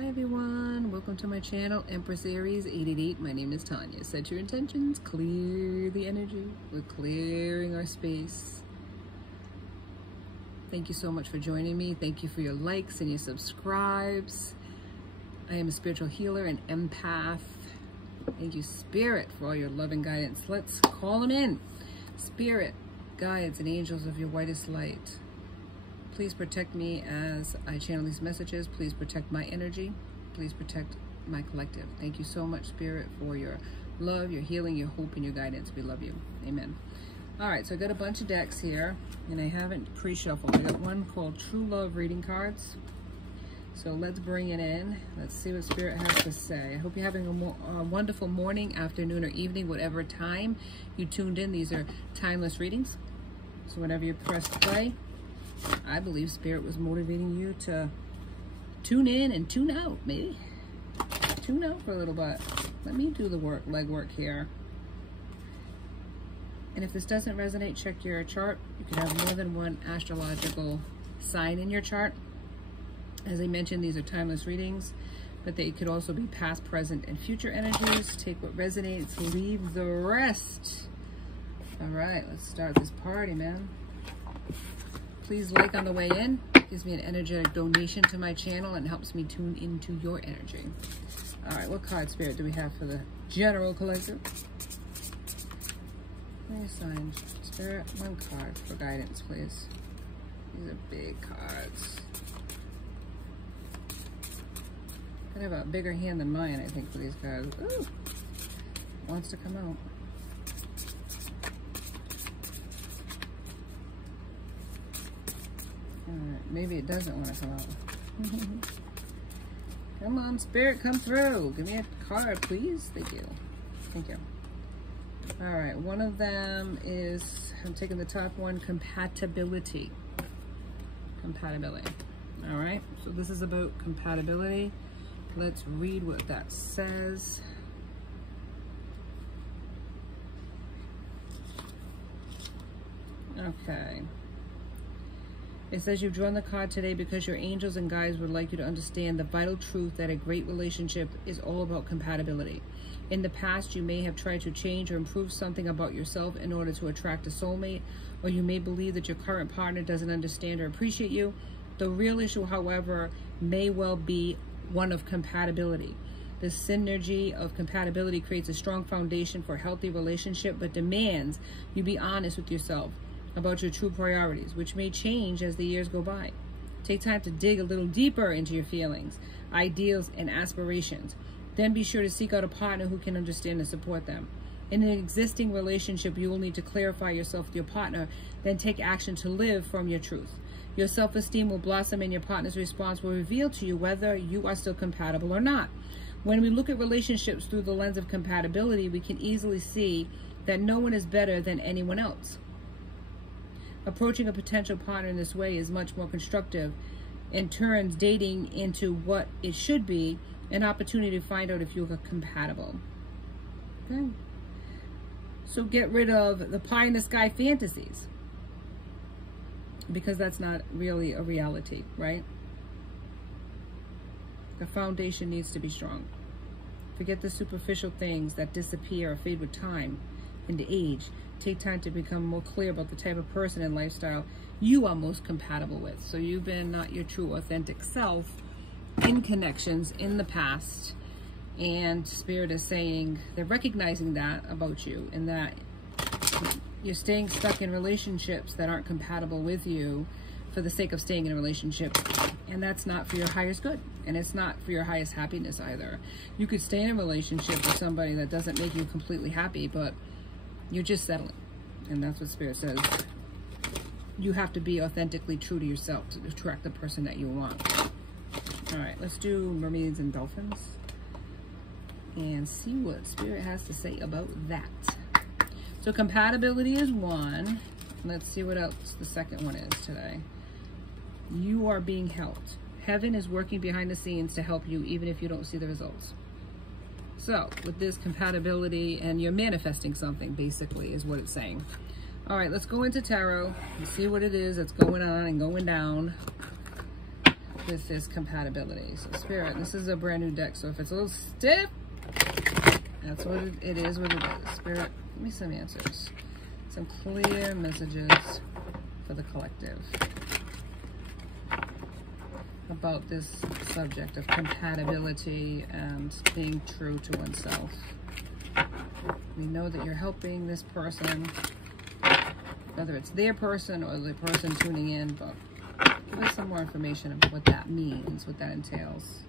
Hi everyone, welcome to my channel, Empress Aries 888. My name is Tanya. Set your intentions, clear the energy. We're clearing our space. Thank you so much for joining me. Thank you for your likes and your subscribes. I am a spiritual healer and empath. Thank you, Spirit, for all your love and guidance. Let's call them in. Spirit, guides, and angels of your whitest light. Please protect me as I channel these messages. Please protect my energy. Please protect my collective. Thank you so much, Spirit, for your love, your healing, your hope, and your guidance. We love you. Amen. All right, so I got a bunch of decks here, and I haven't pre-shuffled. I got one called True Love Reading Cards. So let's bring it in. Let's see what Spirit has to say. I hope you're having a wonderful morning, afternoon, or evening, whatever time you tuned in. These are timeless readings. So whenever you press play, I believe Spirit was motivating you to tune in and tune out, maybe. Tune out for a little bit. Let me do the work, legwork here. And if this doesn't resonate, check your chart. You can have more than one astrological sign in your chart. As I mentioned, these are timeless readings, but they could also be past, present, and future energies. Take what resonates, leave the rest. All right, let's start this party, man. Please like on the way in. It gives me an energetic donation to my channel and helps me tune into your energy. All right, what card, Spirit, do we have for the general collective? Please sign, Spirit, one card for guidance, please. These are big cards. I have a bigger hand than mine, I think, for these cards. Ooh, wants to come out. Alright, maybe it doesn't want to come out. Come on, Spirit, come through. Give me a card, please. Thank you. Thank you. Alright, one of them is, I'm taking the top one, compatibility. Compatibility. Alright, so this is about compatibility. Let's read what that says. Okay. It says you've drawn the card today because your angels and guides would like you to understand the vital truth that a great relationship is all about compatibility. In the past, you may have tried to change or improve something about yourself in order to attract a soulmate, or you may believe that your current partner doesn't understand or appreciate you. The real issue, however, may well be one of compatibility. The synergy of compatibility creates a strong foundation for a healthy relationship, but demands you be honest with yourself about your true priorities, which may change as the years go by. Take time to dig a little deeper into your feelings, ideals, and aspirations. Then be sure to seek out a partner who can understand and support them. In an existing relationship, you will need to clarify yourself with your partner, then take action to live from your truth. Your self-esteem will blossom and your partner's response will reveal to you whether you are still compatible or not. When we look at relationships through the lens of compatibility, we can easily see that no one is better than anyone else. Approaching a potential partner in this way is much more constructive and turns dating into what it should be, an opportunity to find out if you are compatible. Okay. So get rid of the pie in the sky fantasies, because that's not really a reality, right? The foundation needs to be strong. Forget the superficial things that disappear or fade with time and age. Take time to become more clear about the type of person and lifestyle you are most compatible with. So you've been not your true authentic self in connections in the past, and Spirit is saying they're recognizing that about you, and that you're staying stuck in relationships that aren't compatible with you for the sake of staying in a relationship, and that's not for your highest good, and it's not for your highest happiness either. You could stay in a relationship with somebody that doesn't make you completely happy, but you're just settling, and that's what Spirit says. You have to be authentically true to yourself to attract the person that you want. All right, let's do mermaids and dolphins and see what Spirit has to say about that. So compatibility is one. Let's see what else the second one is today. You are being helped. Heaven is working behind the scenes to help you, even if you don't see the results. So with this compatibility, and you're manifesting something, basically, is what it's saying. All right, let's go into tarot and see what it is that's going on and going down. with this compatibility. So Spirit, this is a brand new deck, so if it's a little stiff, that's what it is what it is. Spirit, give me some answers. Some clear messages for the collective about this subject of compatibility and being true to oneself. We know that you're helping this person, whether it's their person or the person tuning in, but give us some more information about what that means, what that entails.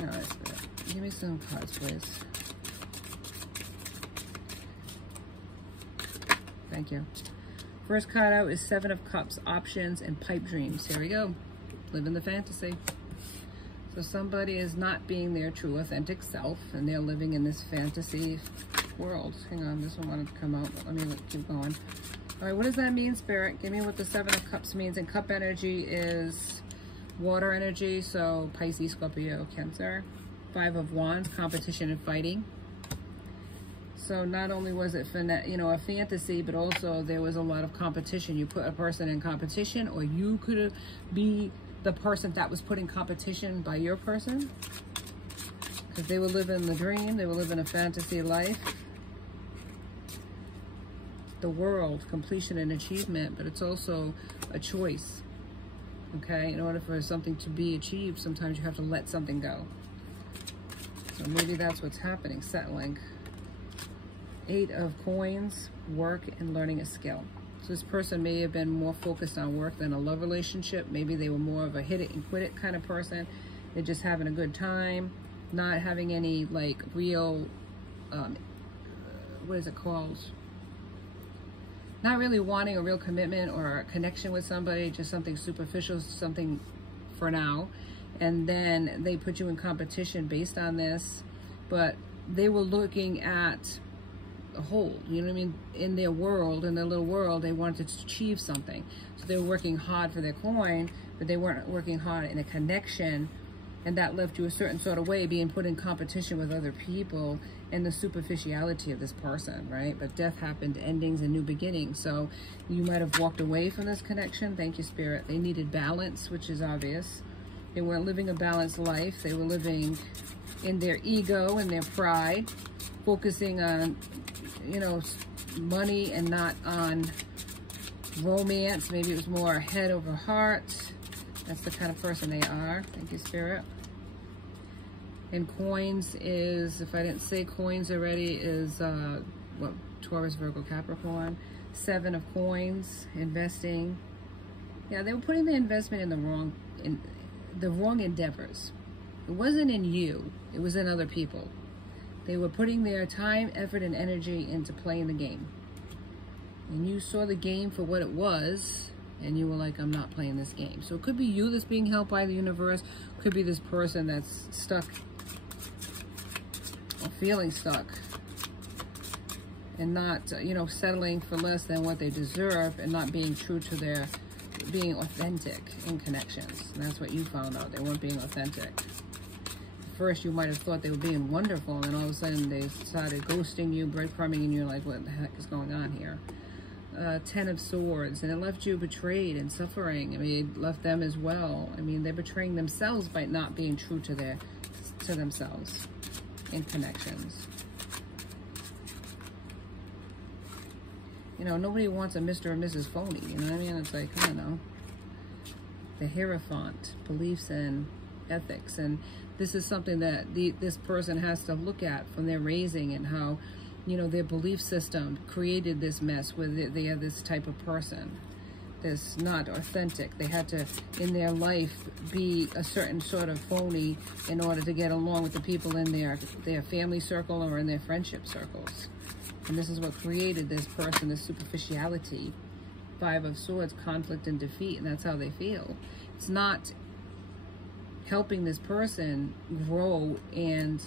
All right, Spirit, give me some cards, please. Thank you. First card out is Seven of Cups, options, and pipe dreams. Here we go. Live in the fantasy. So somebody is not being their true, authentic self, and they're living in this fantasy world. Hang on, this one wanted to come out, but let me keep going. All right, what does that mean, Spirit? Give me what the Seven of Cups means. And cup energy is water energy, so Pisces, Scorpio, Cancer. Five of Wands, competition and fighting. So not only was it, a fantasy, but also there was a lot of competition. You put a person in competition, or you could be the person that was put in competition by your person. Because they were living the dream, they were living a fantasy life. The world, completion and achievement, but it's also a choice. Okay, in order for something to be achieved, sometimes you have to let something go. So maybe that's what's happening, settling. Eight of Coins, work and learning a skill. So this person may have been more focused on work than a love relationship. Maybe they were more of a hit it and quit it kind of person. They're just having a good time, not having any like real, what is it called? Not really wanting a real commitment or a connection with somebody, just something superficial, something for now. And then they put you in competition based on this, but they were looking at a whole, you know what I mean? In their world, in their little world, they wanted to achieve something. So they were working hard for their coin, but they weren't working hard in a connection, and that left you a certain sort of way, being put in competition with other people and the superficiality of this person, right? But death happened, endings and new beginnings. So you might have walked away from this connection. Thank you, Spirit. They needed balance, which is obvious. They weren't living a balanced life. They were living in their ego and their pride, focusing on, you know, money and not on romance. Maybe it was more head over heart. That's the kind of person they are. Thank you, Spirit. And coins is, if I didn't say coins already, is what, Taurus, Virgo, Capricorn. Seven of Coins, investing. Yeah, they were putting the investment in the wrong endeavors. It wasn't in you, it was in other people. They were putting their time, effort, and energy into playing the game. And you saw the game for what it was, and you were like, I'm not playing this game. So it could be you that's being helped by the universe. Could be this person that's stuck or feeling stuck and not, you know, settling for less than what they deserve and not being true to their, being authentic in connections. And that's what you found out. They weren't being authentic. First, you might have thought they were being wonderful, and all of a sudden they started ghosting you, breadcrumbing, and you're like, what the heck is going on here? Ten of Swords, and it left you betrayed and suffering. I mean, it left them as well. I mean, they're betraying themselves by not being true to themselves in connections. You know, nobody wants a Mr. or Mrs. Phony, you know what I mean? It's like, I don't know. The Hierophant, beliefs and ethics, and this is something that this person has to look at from their raising, and how, you know, their belief system created this mess where they are this type of person that's not authentic. They had to, in their life, be a certain sort of phony in order to get along with the people in their family circle or in their friendship circles. And this is what created this person, this superficiality. Five of Swords, conflict and defeat, and that's how they feel. It's not helping this person grow and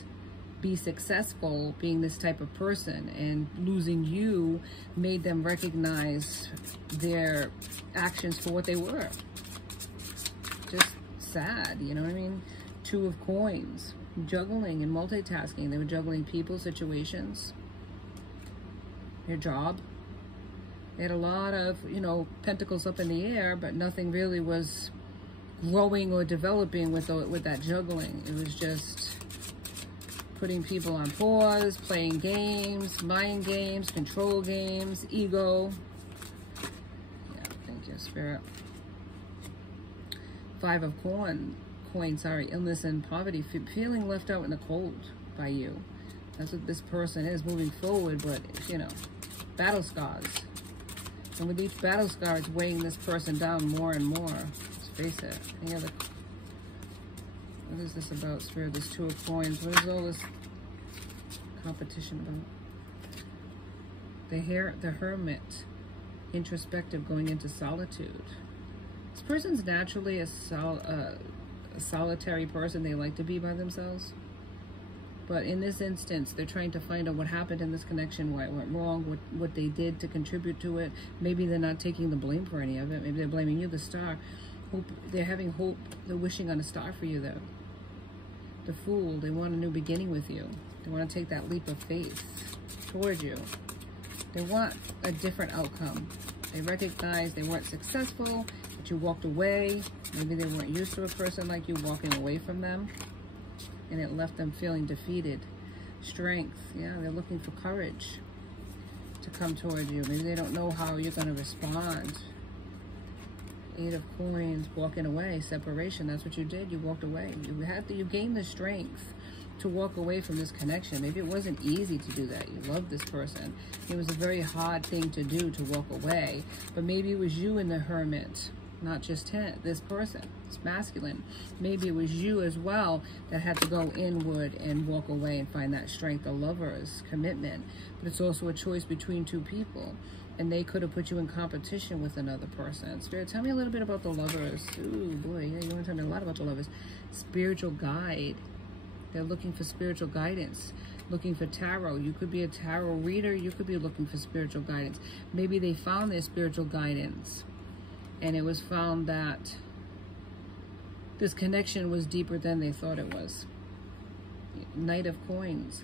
be successful being this type of person, and losing you made them recognize their actions for what they were. Just sad, you know what I mean? Two of Coins, juggling and multitasking. They were juggling people, situations, their job, They had a lot of, you know, pentacles up in the air, but nothing really was growing or developing with that juggling. It was just putting people on pause, playing games, mind games, control games, ego. Yeah, thank you, Spirit. Five of coins, sorry, illness and poverty, feeling left out in the cold by you. That's what this person is, moving forward, but, you know, battle scars. And with each battle scar, it's weighing this person down more and more. Let's face it. Any other... What is this about, Spirit? This Two of Coins. What is all this competition about? The Hermit. Introspective, going into solitude. This person's naturally a solitary person. They like to be by themselves. But in this instance, they're trying to find out what happened in this connection, why it went wrong, what they did to contribute to it. Maybe they're not taking the blame for any of it. Maybe they're blaming you, the star. Hope, they're having hope. They're wishing on a star for you, though. The Fool, they want a new beginning with you. They want to take that leap of faith toward you. They want a different outcome. They recognize they weren't successful, that you walked away. Maybe they weren't used to a person like you walking away from them, and it left them feeling defeated. Strength, yeah, they're looking for courage to come toward you. Maybe they don't know how you're going to respond. Eight of Coins, walking away, separation. That's what you did. You walked away. You gained the strength to walk away from this connection. Maybe it wasn't easy to do that. You loved this person. It was a very hard thing to do, to walk away. But maybe it was you in the Hermit, not just this person. It's masculine. Maybe it was you as well that had to go inward and walk away and find that strength. The Lovers, commitment. But it's also a choice between two people. And they could have put you in competition with another person. Spirit, tell me a little bit about the Lovers. Ooh, boy, yeah, you want to tell me a lot about the Lovers. Spiritual guide. They're looking for spiritual guidance, looking for tarot. You could be a tarot reader. You could be looking for spiritual guidance. Maybe they found their spiritual guidance, and it was found that this connection was deeper than they thought it was. Knight of Coins.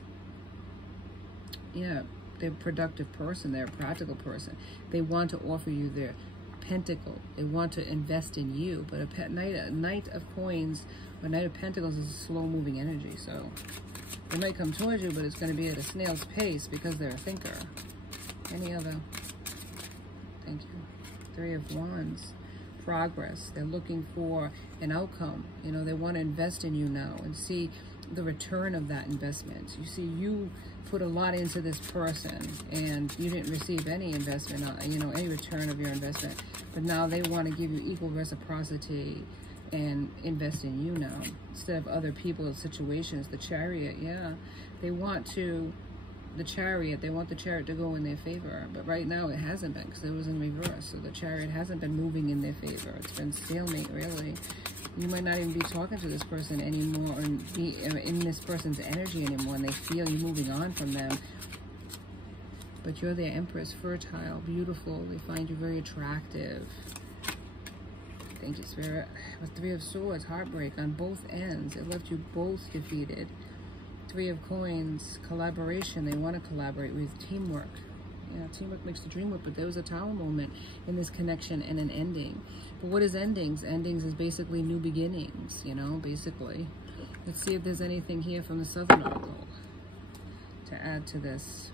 Yeah, they're a productive person. They're a practical person. They want to offer you their pentacle. They want to invest in you. But a Knight of Coins or Knight of Pentacles is a slow-moving energy. So they might come towards you, but it's going to be at a snail's pace because they're a thinker. Any other? Thank you. Three of Wands. Progress. They're looking for an outcome. You know, they want to invest in you now and see the return of that investment. You see, you put a lot into this person and you didn't receive any investment, you know, any return of your investment. But now they want to give you equal reciprocity and invest in you now instead of other people's situations. The Chariot, yeah, they want to, the Chariot, they want the Chariot to go in their favor, but right now it hasn't been because it was in reverse. So the Chariot hasn't been moving in their favor. It's been stalemate, really. You might not even be talking to this person anymore and be in this person's energy anymore, and they feel you moving on from them. But you're their Empress, fertile, beautiful. They find you very attractive. Thank you, Spirit. With Three of Swords, heartbreak on both ends. It left you both defeated. Three of Coins, collaboration. They want to collaborate with teamwork. Yeah, teamwork makes the dream work, but there was a Tower moment in this connection and an ending. But what is endings? Endings is basically new beginnings, you know, basically. Let's see if there's anything here from the Southern Oracle to add to this.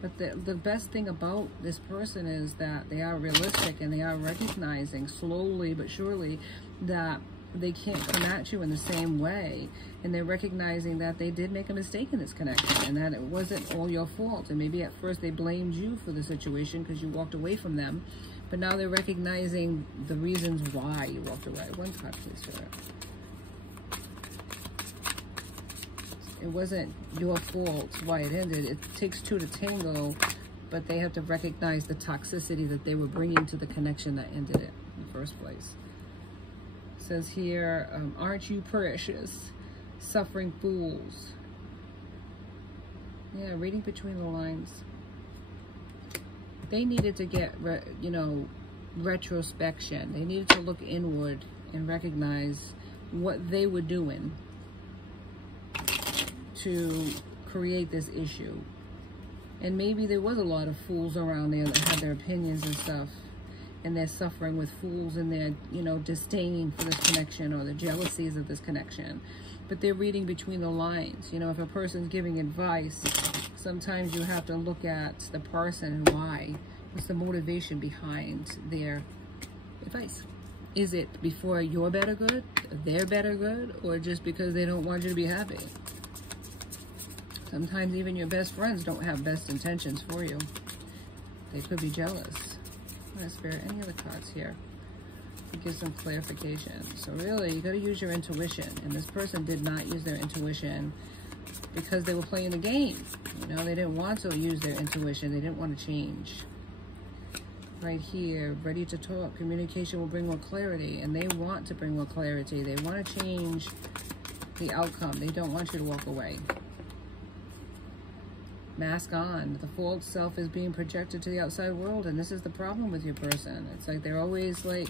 But the best thing about this person is that they are realistic and they are recognizing slowly but surely that they can't come at you in the same way. And they're recognizing that they did make a mistake in this connection and that it wasn't all your fault. And maybe at first they blamed you for the situation because you walked away from them. But now they're recognizing the reasons why you walked away. One card, please, Spirit. It wasn't your fault why it ended. It takes two to tango, but they have to recognize the toxicity that they were bringing to the connection that ended it in the first place. It says here, aren't you precious? Suffering fools. Yeah, reading between the lines. They needed to get, you know, retrospection. They needed to look inward and recognize what they were doing to create this issue. And maybe there was a lot of fools around there that had their opinions and stuff. And they're suffering with fools and they're, you know, disdaining for this connection or the jealousies of this connection. But they're reading between the lines. You know, if a person's giving advice, sometimes you have to look at the person and why. What's the motivation behind their advice? Is it before your better good, their better good, or just because they don't want you to be happy? Sometimes even your best friends don't have best intentions for you. They could be jealous. All right, Spirit, any other cards here? Give some clarification. So really, you got to use your intuition. And this person did not use their intuition because they were playing the game. You know, they didn't want to use their intuition. They didn't want to change. Right here, ready to talk. Communication will bring more clarity. And they want to bring more clarity. They want to change the outcome. They don't want you to walk away. Mask on. The false self is being projected to the outside world, and this is the problem with your person. It's like they're always like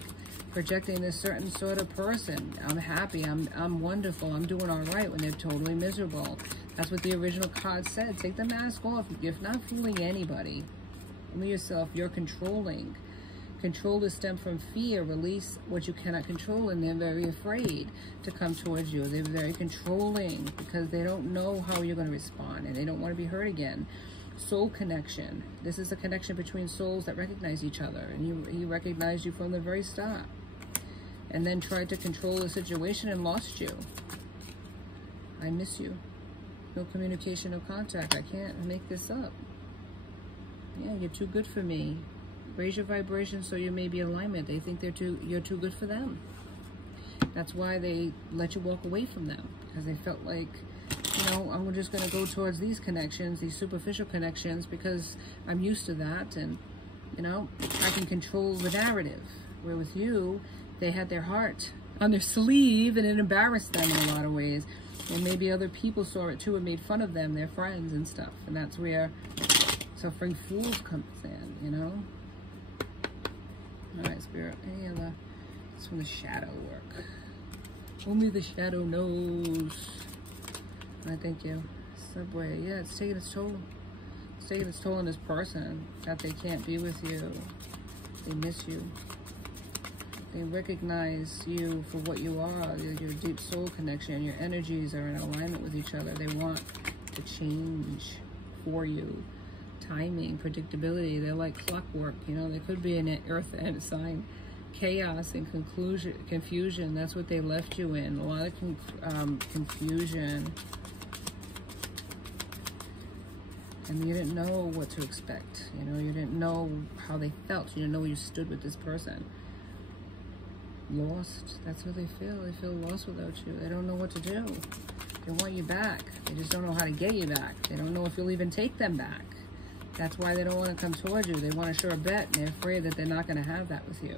projecting this certain sort of person. I'm happy, I'm wonderful, I'm doing all right, when they're totally miserable. That's what the original card said. Take the mask off. You're not fooling anybody. Only yourself. You're controlling. Control is stemmed from fear. Release what you cannot control, and they're very afraid to come towards you. They're very controlling because they don't know how you're going to respond, and they don't want to be hurt again. Soul connection. This is a connection between souls that recognize each other, and he recognized you from the very start, and then tried to control the situation and lost you. I miss you. No communication, no contact. I can't make this up. Yeah, you're too good for me. Raise your vibration so you may be in alignment. They think you're too good for them. That's why they let you walk away from them, because they felt like, you know, I'm just going to go towards these connections, these superficial connections, because I'm used to that, and, you know, I can control the narrative. Where with you, they had their heart on their sleeve, and it embarrassed them in a lot of ways. And maybe other people saw it too and made fun of them, their friends and stuff. And that's where suffering fools comes in, you know. All right, Spirit, any other? It's from the shadow work. Only the shadow knows. I thank you. Subway, yeah, it's taking its toll. It's taking its toll on this person, that they can't be with you. They miss you. They recognize you for what you are, your deep soul connection. Your energies are in alignment with each other. They want to change for you. Timing, predictability, they're like clockwork, you know. They could be an earth and sign. Chaos and confusion, that's what they left you in. A lot of confusion. And you didn't know what to expect, you know. You didn't know how they felt. You didn't know where you stood with this person. Lost, that's what they feel. They feel lost without you. They don't know what to do. They want you back. They just don't know how to get you back. They don't know if you'll even take them back. That's why they don't want to come towards you. They want a sure bet, and they're afraid that they're not going to have that with you.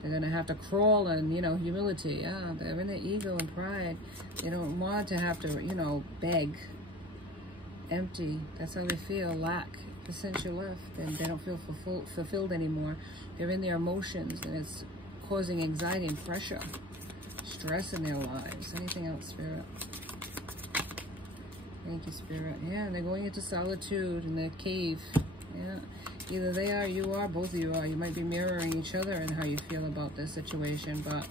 They're going to have to crawl in, you know, humility. Yeah, they're in their ego and pride. They don't want to have to, you know, beg. Empty. That's how they feel. Lack. The sense you left. They don't feel fulfilled anymore. They're in their emotions, and it's causing anxiety and pressure. Stress in their lives. Anything else, Spirit? Thank you, Spirit. Yeah, and they're going into solitude in their cave. Yeah, either they are, you are, both of you are. You might be mirroring each other and how you feel about this situation, but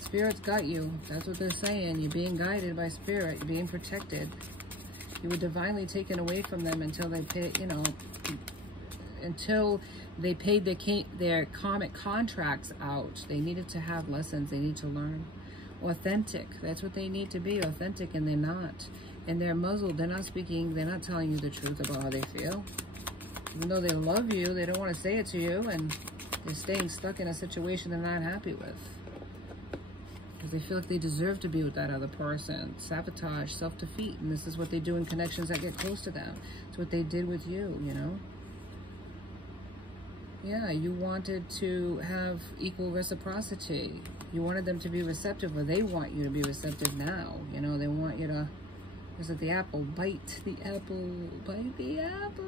Spirit's got you. That's what they're saying. You're being guided by Spirit. You're being protected. You were divinely taken away from them until they paid, you know, until they paid their karmic contracts out. They needed to have lessons. They need to learn. Authentic. That's what they need to be, authentic, and they're not. And they're muzzled. They're not speaking. They're not telling you the truth about how they feel. Even though they love you, they don't want to say it to you, and they're staying stuck in a situation they're not happy with. Because they feel like they deserve to be with that other person. Sabotage, self-defeat. And this is what they do in connections that get close to them. It's what they did with you, you know. Yeah, you wanted to have equal reciprocity. You wanted them to be receptive, or they want you to be receptive now. You know, they want you to, is it the apple? Bite the apple. Bite the apple.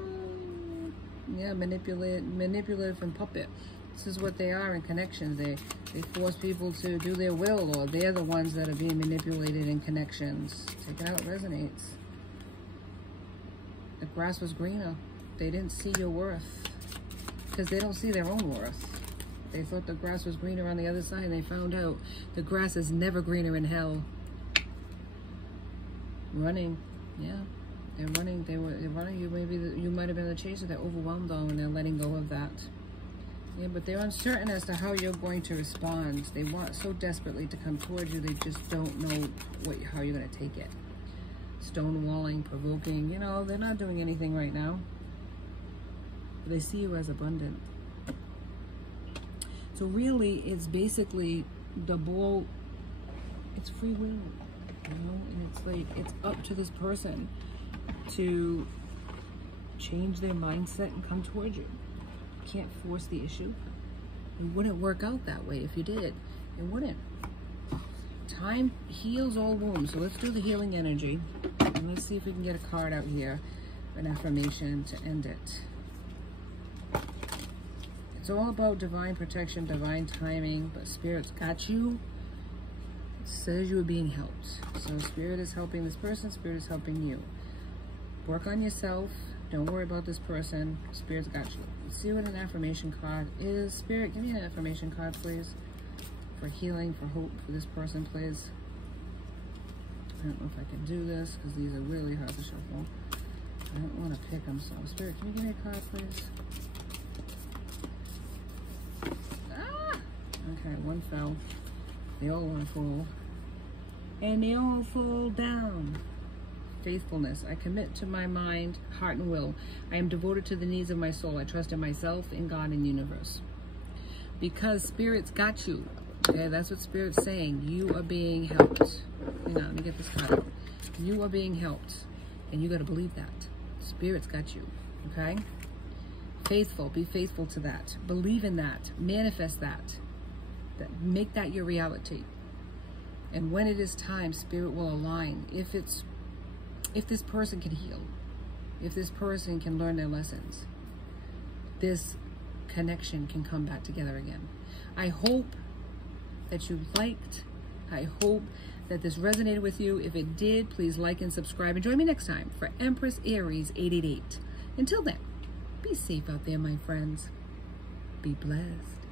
Yeah, manipulative and puppet. This is what they are in connections. They force people to do their will, or they're the ones that are being manipulated in connections. Take it out, it resonates. The grass was greener. They didn't see your worth because they don't see their own worth. They thought the grass was greener on the other side, and they found out the grass is never greener in hell. Running, yeah, they're running. They're running. You might have been the chaser. They're overwhelmed on, and they're letting go of that. Yeah, but they're uncertain as to how you're going to respond. They want so desperately to come towards you. They just don't know how you're going to take it. Stonewalling, provoking. You know, they're not doing anything right now. But they see you as abundant. So really, it's basically the ball. It's free will, you know, and it's like it's up to this person to change their mindset and come towards you. You can't force the issue. It wouldn't work out that way if you did. It wouldn't. Time heals all wounds. So let's do the healing energy, and let's see if we can get a card out here, an affirmation to end it. It's all about divine protection, divine timing, but Spirit's got you. It says you are being helped. So Spirit is helping this person, Spirit is helping you. Work on yourself. Don't worry about this person. Spirit's got you. Let's see what an affirmation card is. Spirit, give me an affirmation card, please. For healing, for hope, for this person, please. I don't know if I can do this, because these are really hard to shuffle. I don't want to pick them, so Spirit, can you give me a card, please? Okay, one fell. They all want to fall. And they all fall down. Faithfulness. I commit to my mind, heart, and will. I am devoted to the needs of my soul. I trust in myself, in God, and the universe. Because Spirit's got you. Okay, that's what Spirit's saying. You are being helped. Hang on, let me get this card out. You are being helped. And you got to believe that. Spirit's got you. Okay? Faithful. Be faithful to that. Believe in that. Manifest that. Make that your reality. And when it is time, Spirit will align. If this person can heal, if this person can learn their lessons, this connection can come back together again. I hope that you liked. I hope that this resonated with you. If it did, please like and subscribe. And join me next time for Empress Aries 888. Until then, be safe out there, my friends. Be blessed.